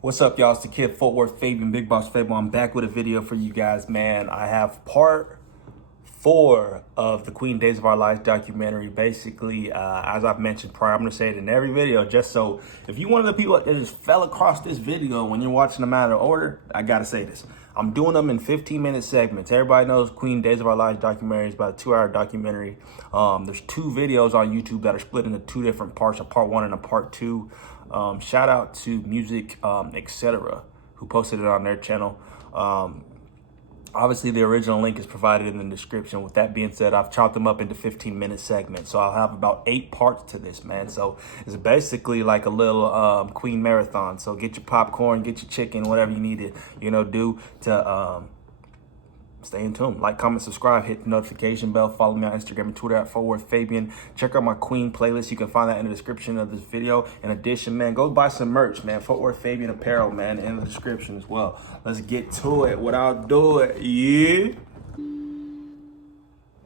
What's up, y'all? It's the kid Footwork Fabian, BigBossFabo. I'm back with a video for you guys, man. I have part 4 of the Queen Days of Our Lives documentary. Basically, as I've mentioned prior, I'm going to say it in every video, just so if you're one of the people that just fell across this video when you're watching them out of order, I got to say this. I'm doing them in 15-minute segments. Everybody knows Queen Days of Our Lives documentary is about a 2-hour documentary. There's 2 videos on YouTube that are split into 2 different parts, a part 1 and a part 2. Shout out to Music, etc., who posted it on their channel. Obviously, the original link is provided in the description. With that being said, I've chopped them up into 15-minute segments. So I'll have about 8 parts to this, man. So it's basically like a little Queen marathon. So get your popcorn, get your chicken, whatever you need to, do to stay in tune. Like, comment, subscribe, hit the notification bell. Follow me on Instagram and Twitter at @FootworkFabian. Check out my Queen playlist. You can find that in the description of this video. In addition, man, go buy some merch, man. Footwork Fabian apparel, man, in the description as well. Let's get to it. Without doing it, yeah.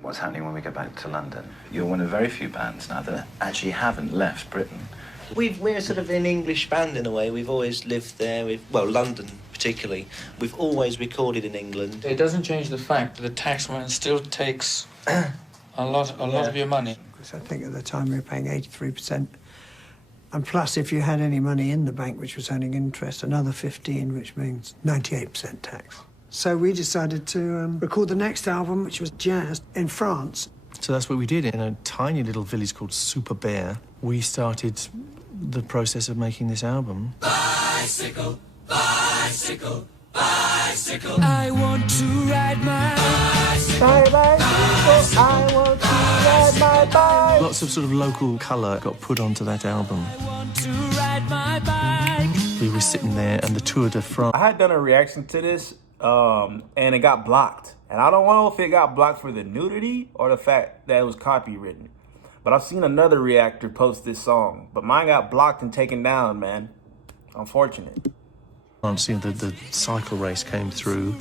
What's happening when we go back to London? You're one of very few bands now that actually haven't left Britain. We're sort of an English band in a way. We've always lived there. London particularly. We've always recorded in England. It doesn't change the fact that the taxman still takes a lot of your money. Because I think at the time we were paying 83%. And plus, if you had any money in the bank which was earning interest, another 15, which means 98% tax. So we decided to record the next album, which was jazz, in France. So that's what we did. In a tiny little village called Super Bear, we started the process of making this album. Bicycle, bicycle, bicycle. I want to ride my bicycle. I want to ride my bike. Lots of sort of local colour got put onto that album. I want to ride my bike. We were sitting there and the Tour de France. I had done a reaction to this, and it got blocked. And I don't know if it got blocked for the nudity or the fact that it was copywritten. But I've seen another reactor post this song, but mine got blocked and taken down, man. Unfortunate. The cycle race came through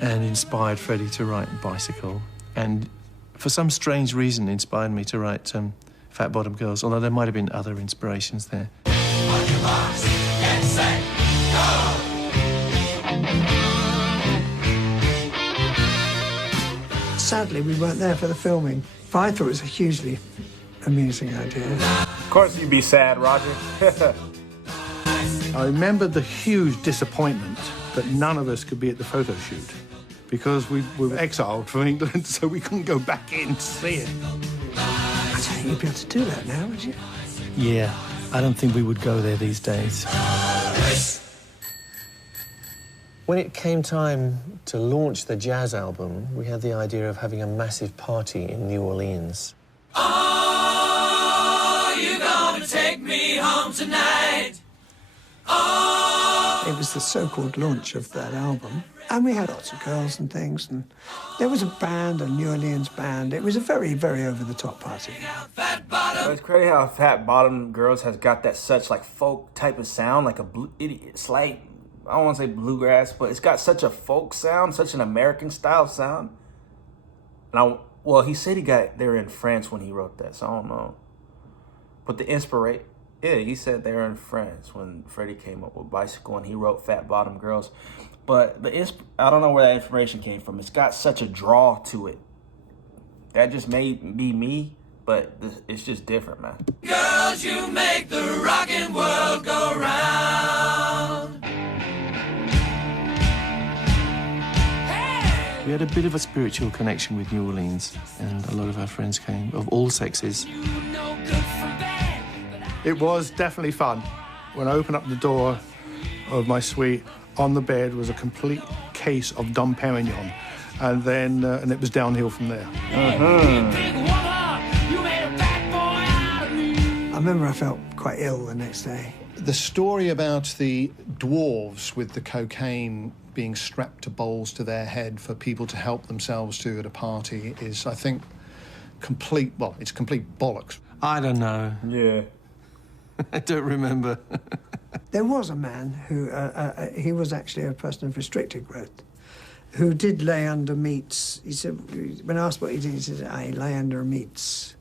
and inspired Freddie to write Bicycle. And for some strange reason, inspired me to write Fat Bottom Girls, although there might have been other inspirations there. On your marks, get set, go! Sadly, we weren't there for the filming. But I thought it was a hugely amusing idea. Of course you'd be sad, Roger. I remember the huge disappointment that none of us could be at the photo shoot because we were exiled from England, so we couldn't go back in to see it. I don't think you'd be able to do that now, would you? Yeah, I don't think we would go there these days. When it came time to launch the jazz album, we had the idea of having a massive party in New Orleans. Oh, you're gonna take me home tonight. Oh. It was the so-called launch of that album. And we had lots of girls and things. And there was a band, a New Orleans band. It was a very, very over-the-top party. It's crazy how Fat Bottom Girls has got that such like folk type of sound, like it's like, I don't want to say bluegrass, but it's got such a folk sound, such an American style sound. And well, he said he got there in France when he wrote that, so I don't know. But the inspiration, yeah, he said they were in France when Freddie came up with Bicycle and he wrote Fat Bottom Girls. But I don't know where that information came from. It's got such a draw to it. That just may be me, but it's just different, man. Girls, you make the rockin' world go round. We had a bit of a spiritual connection with New Orleans, and a lot of our friends came, of all sexes. It was definitely fun. When I opened up the door of my suite, on the bed was a complete case of Dom Perignon, and then and it was downhill from there. I remember I felt quite ill the next day. The story about the dwarves with the cocaine being strapped to bowls to their head for people to help themselves to at a party is, I think, it's complete bollocks. I don't know. Yeah. I don't remember. There was a man who, he was actually a person of restricted growth, who did lay under meats. He said, when asked what he did, he said, I lay under meats.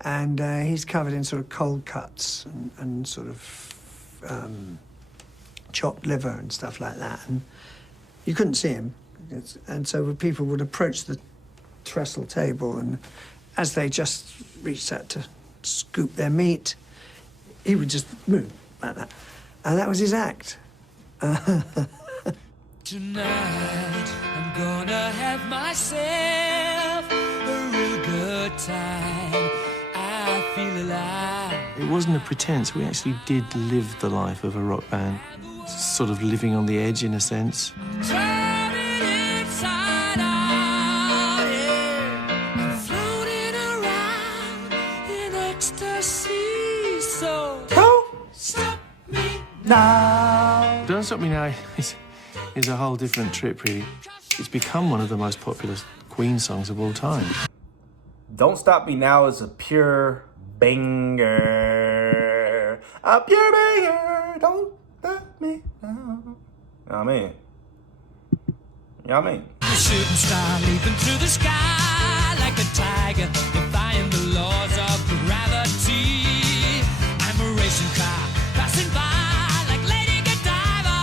And he's covered in sort of cold cuts and sort of chopped liver and stuff like that. And you couldn't see him. And so people would approach the trestle table, and as they just reached out to scoop their meat, he would just move like that. And that was his act. Tonight, I'm gonna have myself a real good time. I feel alive. It wasn't a pretense. We actually did live the life of a rock band, sort of living on the edge in a sense. Turning inside out, yeah. I'm floating around in ecstasy, so don't stop me now. Don't Stop Me Now is a whole different trip, really. It's become one of the most popular Queen songs of all time. Don't Stop Me Now is a pure banger. A pure banger. Don't stop me now. You know what I mean? You know what I mean? A shooting star leaping through the sky like a tiger, defying the laws of gravity. I'm a racing car passing by like Lady Godiva.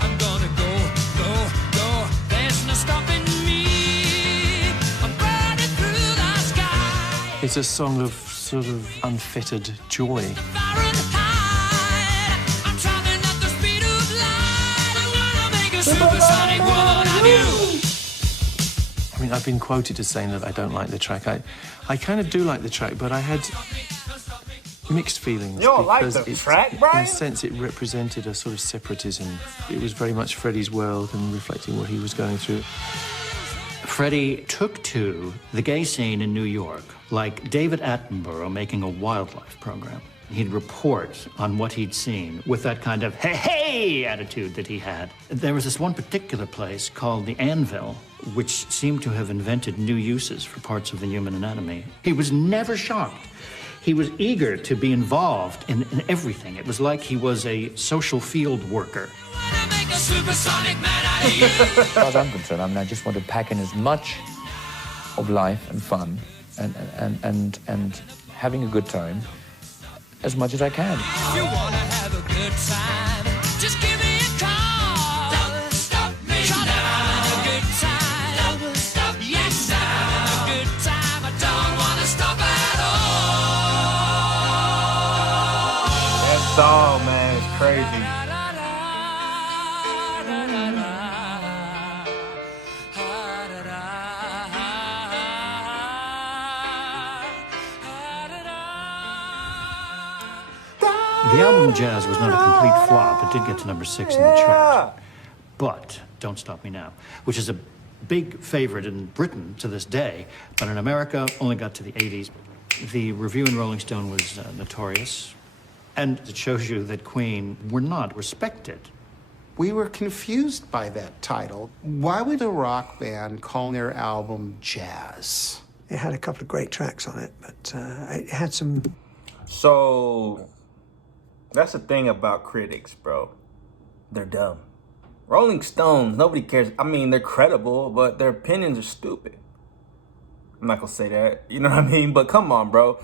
I'm gonna go, go, go. There's no stopping me. I'm burning through the sky. It's a song of sort of unfettered joy. Fahrenheit. I'm traveling at the speed of light. I'm gonna make a supersonic woman of you. I mean, I've been quoted as saying that I don't like the track. I kind of do like the track, but I had mixed feelings. You don't like because the track, Brian? In a sense, it represented a sort of separatism. It was very much Freddie's world and reflecting what he was going through. Freddie took to the gay scene in New York like David Attenborough making a wildlife program. He'd report on what he'd seen with that kind of hey attitude that he had. There was this one particular place called the Anvil, which seemed to have invented new uses for parts of the human anatomy. He was never shocked. He was eager to be involved in everything. It was like he was a social field worker. As far as I'm concerned, I mean, I just want to pack in as much of life and fun and having a good time as much as I can. If you wanna have a good time, just give me a call. Don't stop me now. Have a good time. Don't stop. Yes, I'm having a good time. I don't wanna stop at all. That song, man, is crazy. The album Jazz was not a complete flop. It did get to number 6 in the chart. But Don't Stop Me Now, which is a big favorite in Britain to this day, but in America only got to the 80s. The review in Rolling Stone was notorious, and it shows you that Queen were not respected. We were confused by that title. Why would a rock band call their album Jazz? It had a couple of great tracks on it, but it had some... So, that's the thing about critics, bro. They're dumb. Rolling Stones, nobody cares. I mean, they're credible, but their opinions are stupid. I'm not gonna say that, you know what I mean? But come on, bro.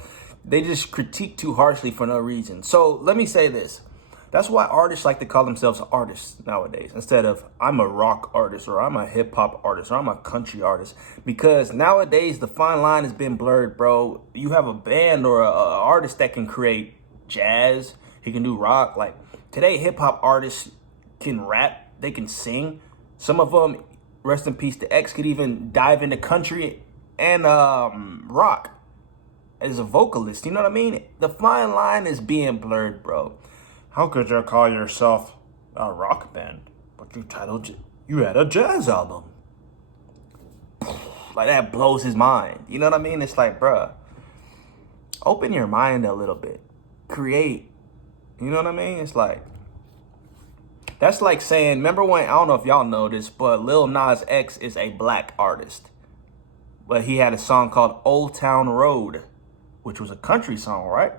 They just critique too harshly for no reason. So, let me say this. That's why artists like to call themselves artists nowadays, instead of I'm a rock artist, or I'm a hip-hop artist, or I'm a country artist. Because nowadays, the fine line has been blurred, bro. You have a band or a artist that can create jazz, he can do rock. Like, today, hip-hop artists can rap, they can sing. Some of them, rest in peace to X, could even dive into country and rock as a vocalist, you know what I mean? The fine line is being blurred, bro. How could you call yourself a rock band, but you had a jazz album? Like, that blows his mind. You know what I mean? It's like, bruh, open your mind a little bit. Create. You know what I mean? It's like, that's like saying, remember when, I don't know if y'all know this, but Lil Nas X is a black artist. But he had a song called Old Town Road, which was a country song, right?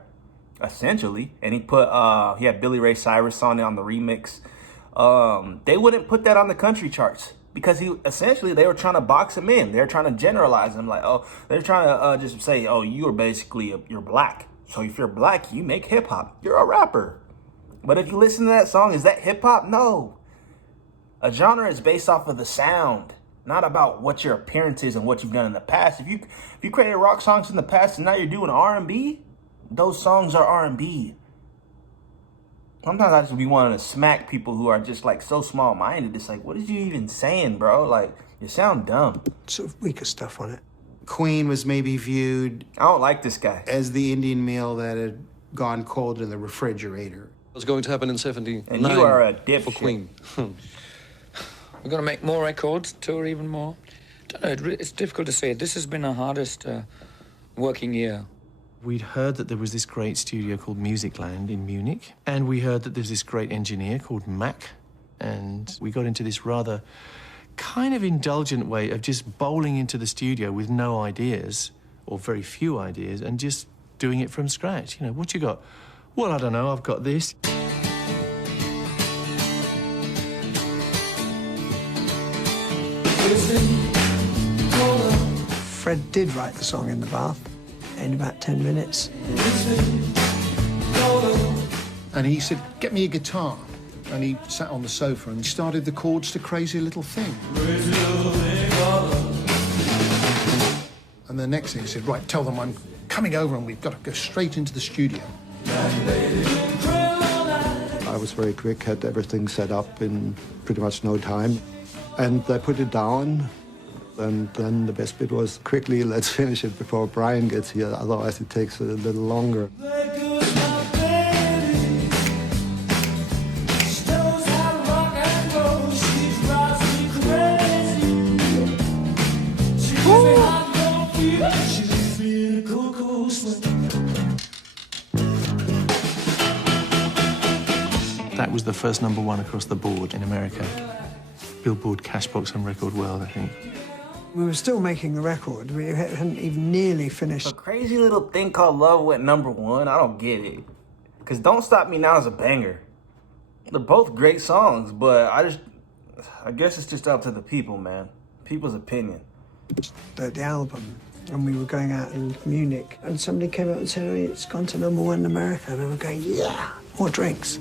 Essentially. And he had Billy Ray Cyrus on it on the remix. They wouldn't put that on the country charts because they were trying to box him in. They're trying to generalize him, like, oh, they're trying to just say, oh, you're basically, you're black. So if you're black, you make hip hop. You're a rapper. But if you listen to that song, is that hip hop? No. A genre is based off of the sound, not about what your appearance is and what you've done in the past. If you created rock songs in the past and now you're doing R&B, those songs are R&B. Sometimes I just be wanting to smack people who are just like so small-minded. It's like, what is you even saying, bro? Like, you sound dumb. Sort of weaker stuff on it. Queen was maybe viewed... I don't like this guy. ...as the Indian meal that had gone cold in the refrigerator. It was going to happen in 79 and you are a dipshit. For Queen. We're going to make more records, tour even more. I don't know, it's difficult to say. This has been our hardest working year. We'd heard that there was this great studio called Musicland in Munich, and we heard that there's this great engineer called Mac, and we got into this rather kind of indulgent way of just bowling into the studio with no ideas, or very few ideas, and just doing it from scratch. You know, what you got? Well, I don't know, I've got this. Fred did write the song in the bath in about 10 minutes. And he said, get me a guitar. And he sat on the sofa and started the chords to Crazy Little Thing. And the next thing he said, right, tell them I'm coming over and we've got to go straight into the studio. I was very quick, had everything set up in pretty much no time. And they put it down. And then the best bit was, quickly, let's finish it before Brian gets here, otherwise it takes a little longer. That was the first #1 across the board in America. Billboard, Cashbox and Record World, I think. We were still making the record. We hadn't even nearly finished. A Crazy Little Thing Called Love went #1. I don't get it. Because Don't Stop Me Now is a banger. They're both great songs, but I guess it's just up to the people, man. People's opinion. The album, and we were going out in Munich, and somebody came up and said, oh, it's gone to #1 in America. And we were going, yeah, more drinks.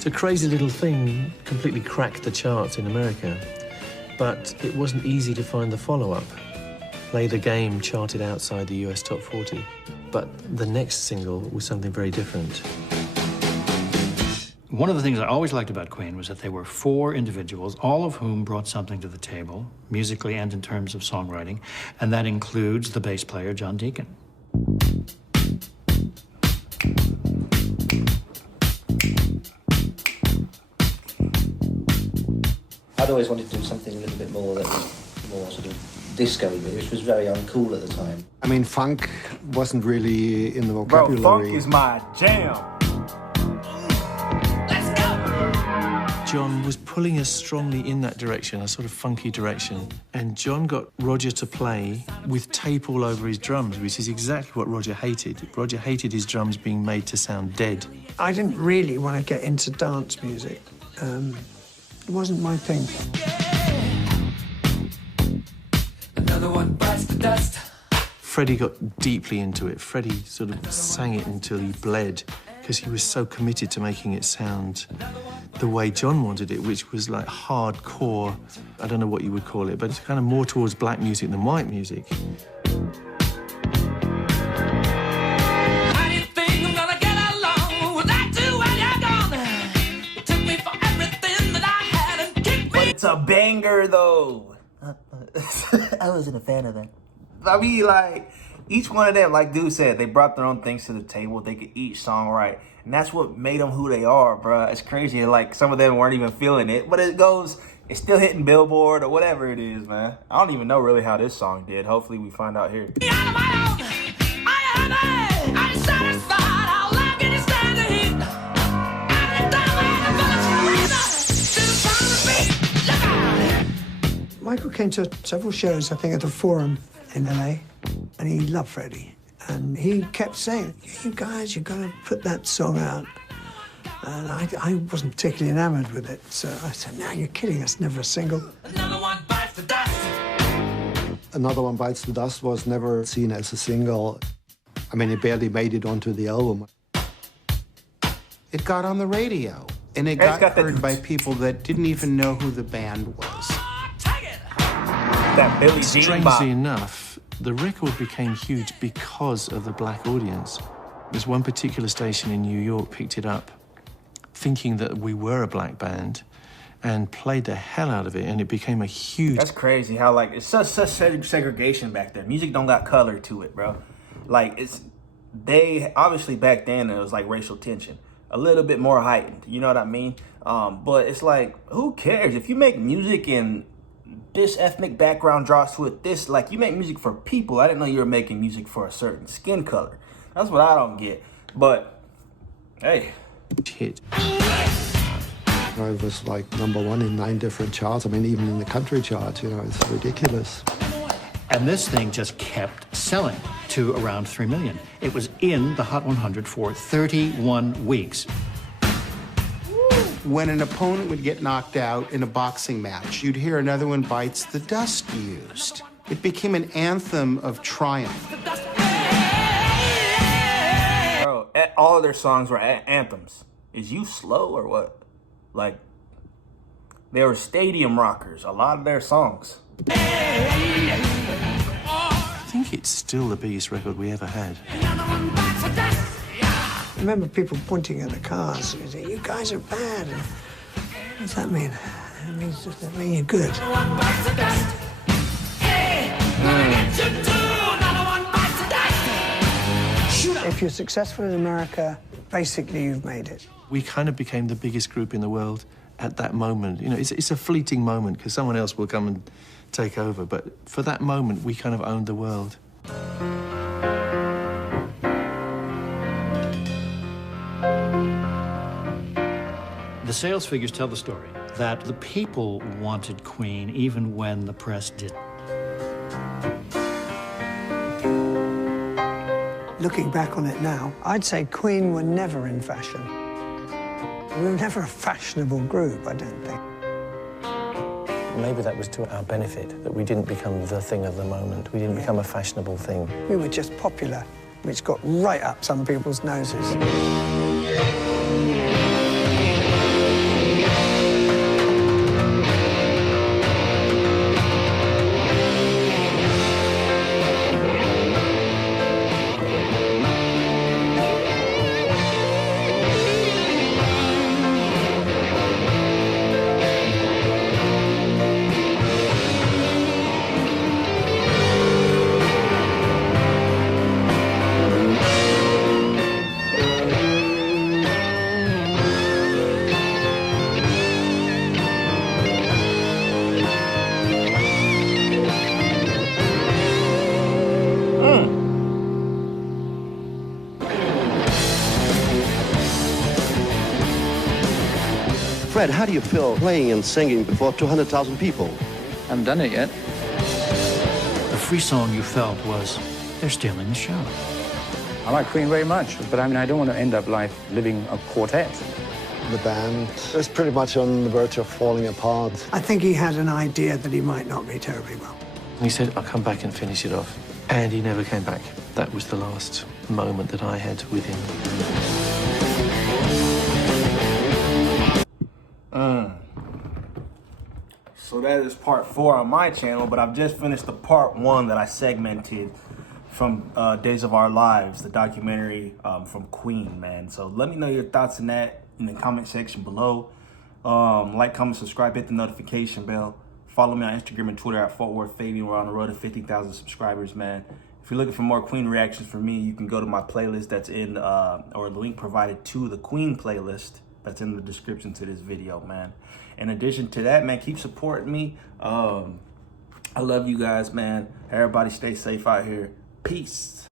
So Crazy Little Thing completely cracked the charts in America, but it wasn't easy to find the follow-up. Play the Game charted outside the US Top 40, but the next single was something very different. One of the things I always liked about Queen was that they were 4 individuals, all of whom brought something to the table, musically and in terms of songwriting, and that includes the bass player, John Deacon. I'd always wanted to do something a little bit more that was more sort of disco-y, which was very uncool at the time. I mean, funk wasn't really in the vocabulary. Bro, funk is my jam. John was pulling us strongly in that direction, a sort of funky direction. And John got Roger to play with tape all over his drums, which is exactly what Roger hated. Roger hated his drums being made to sound dead. I didn't really want to get into dance music. It wasn't my thing. Another one bites the dust. Freddie got deeply into it. Freddie sort of sang it until he bled, because he was so committed to making it sound the way John wanted it, which was like hardcore, I don't know what you would call it, but it's kind of more towards black music than white music. It's a banger, though. I wasn't a fan of that. I mean, like, each one of them, like Dude said, they brought their own things to the table. They could each song right. And that's what made them who they are, bro. It's crazy. Like, some of them weren't even feeling it. But it's still hitting Billboard or whatever it is, man. I don't even know really how this song did. Hopefully we find out here. Michael came to several shows, I think, at the Forum in LA, and he loved Freddie. And he kept saying, you guys, you've got to put that song out. And I wasn't particularly enamored with it, so I said, no, you're kidding, it's never a single. Another one bites the dust. Another One Bites the Dust was never seen as a single. I mean, it barely made it onto the album. It got on the radio, and it got heard by people that didn't even know who the band was. That Billie Jean bop. Strangely enough, the record became huge because of the black audience. There's one particular station in New York picked it up, thinking that we were a black band, and played the hell out of it, and it became a huge... That's crazy how, like, it's such segregation back there. Music don't got color to it, bro. Like, they, obviously back then, it was like racial tension. A little bit more heightened, you know what I mean? But it's like, who cares? If you make music and this ethnic background draws to it, this, like, you make music for people. I didn't know you were making music for a certain skin color. That's what I don't get. But, hey. Hit. It was like #1 in 9 different charts. I mean, even in the country chart, you know, it's ridiculous. And this thing just kept selling to around 3 million. It was in the Hot 100 for 31 weeks. When an opponent would get knocked out in a boxing match, you'd hear Another One Bites the Dust used. It became an anthem of triumph. Bro, all of their songs were anthems. Is you slow or what? Like, they were stadium rockers, a lot of their songs. I think it's still the biggest record we ever had. I remember people pointing at the cars and saying, "You guys are bad." And what does that mean? It means that you're good. If you're successful in America, basically you've made it. We kind of became the biggest group in the world at that moment. You know, it's a fleeting moment because someone else will come and take over. But for that moment, we kind of owned the world. The sales figures tell the story that the people wanted Queen even when the press didn't. Looking back on it now, I'd say Queen were never in fashion. We were never a fashionable group, I don't think. Maybe that was to our benefit, that we didn't become the thing of the moment. We didn't become a fashionable thing. We were just popular, which got right up some people's noses. Fred, how do you feel playing and singing before 200,000 people? I haven't done it yet. The free song you felt was, they're stealing the show. I like Queen very much, but I mean, I don't want to end up like living a quartet. The band is pretty much on the verge of falling apart. I think he had an idea that he might not be terribly well. He said, "I'll come back and finish it off." And he never came back. That was the last moment that I had with him. So that is part 4 on my channel, but I've just finished the part 1 that I segmented from Days of Our Lives, the documentary from Queen, man. So let me know your thoughts on that in the comment section below. Like, comment, subscribe, hit the notification bell. Follow me on Instagram and Twitter at @FortWorthFabian. We're on the road to 50,000 subscribers, man. If you're looking for more Queen reactions from me, you can go to my playlist that's in, or the link provided to the Queen playlist that's in the description to this video, man. In addition to that, man, keep supporting me. I love you guys, man. Everybody stay safe out here. Peace.